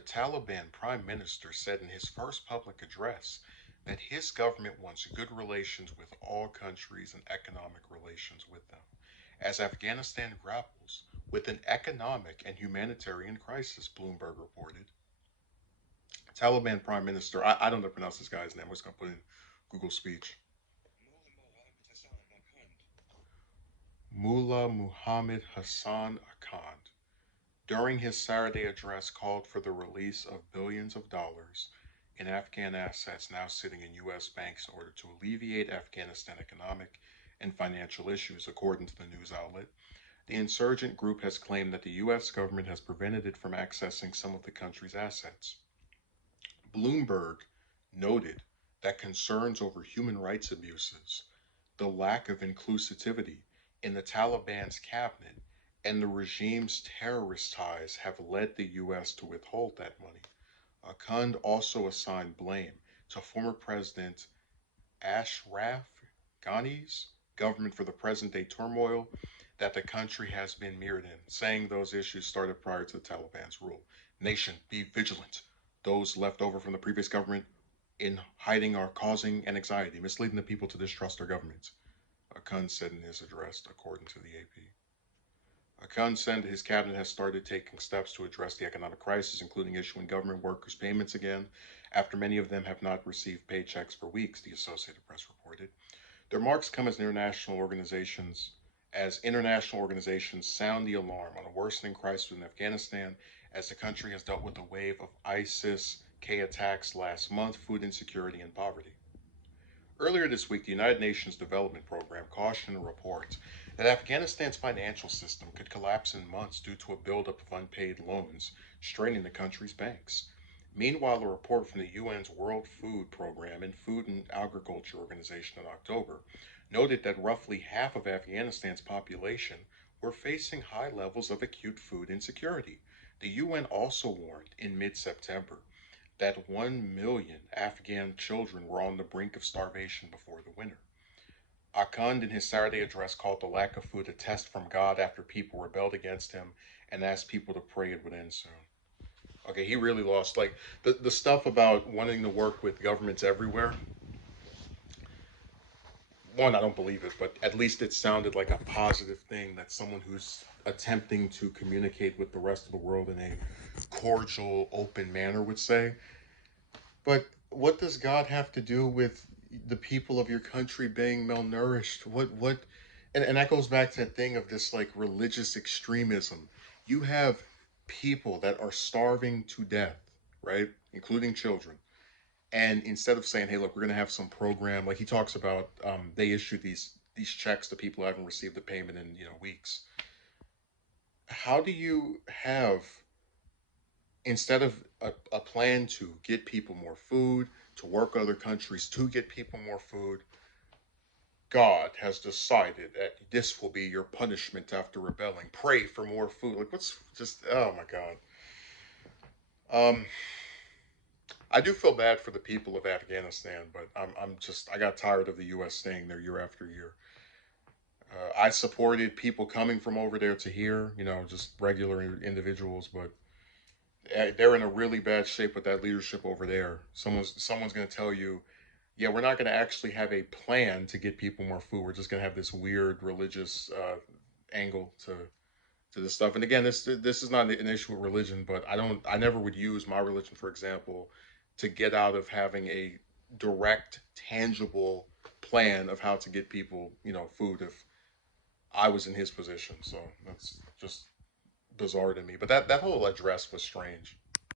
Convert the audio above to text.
the Taliban prime minister said in his first public address that his government wants good relations with all countries and economic relations with them. As Afghanistan grapples with an economic and humanitarian crisis, Bloomberg reported. Taliban prime minister, I don't know how to pronounce this guy's name, I'm just going to put in Google speech. Mullah Muhammad Hassan Akhand, during his Saturday address, called for the release of billions of dollars in Afghan assets now sitting in U.S. banks in order to alleviate Afghanistan economic and financial issues, according to the news outlet. The insurgent group has claimed that the U.S. government has prevented it from accessing some of the country's assets. Bloomberg noted that concerns over human rights abuses, the lack of inclusivity in the Taliban's cabinet, and the regime's terrorist ties have led the U.S. to withhold that money. Kund also assigned blame to former President Ashraf Ghani's government for the present day turmoil that the country has been mirrored in, saying those issues started prior to the Taliban's rule. Nation, be vigilant. Those left over from the previous government in hiding are causing an anxiety, misleading the people to distrust our government, Khan said in his address, according to the AP. Khan said his cabinet has started taking steps to address the economic crisis, including issuing government workers payments again, after many of them have not received paychecks for weeks, the Associated Press reported. The remarks come as international organizations sound the alarm on a worsening crisis in Afghanistan as the country has dealt with a wave of ISIS-K attacks last month, food insecurity, and poverty. Earlier this week, the United Nations Development Program cautioned in a report that Afghanistan's financial system could collapse in months due to a buildup of unpaid loans, straining the country's banks. Meanwhile, a report from the UN's World Food Program and Food and Agriculture Organization in October noted that roughly half of Afghanistan's population were facing high levels of acute food insecurity. The UN also warned in mid September that 1 million Afghan children were on the brink of starvation before the winter. Akand, in his Saturday address, called the lack of food a test from God after people rebelled against him and asked people to pray it would end soon. Okay, he really lost. Like, the stuff about wanting to work with governments everywhere, one, I don't believe it, but at least it sounded like a positive thing that someone who's attempting to communicate with the rest of the world in a cordial, open manner would say. But what does God have to do with the people of your country being malnourished? And that goes back to that thing of this like religious extremism. You have people that are starving to death, right? Including children. And instead of saying, "Hey, look, we're going to have some program," like he talks about, they issued these checks to people who haven't received the payment in weeks. How do you have, instead of a plan to get people more food, to work with other countries to get people more food, God has decided that this will be your punishment after rebelling. Pray for more food. Like, what's just, oh my God. Um, I do feel bad for the people of Afghanistan, but I got tired of the U.S. staying there year after year. I supported people coming from over there to here, just regular individuals, but they're in a really bad shape with that leadership over there. Someone's going to tell you, yeah, we're not going to actually have a plan to get people more food. We're just going to have this weird religious angle to this stuff. And again, this is not an issue with religion, but I never would use my religion, for example, to get out of having a direct, tangible plan of how to get people, food if I was in his position. So that's just bizarre to me. But that whole address was strange.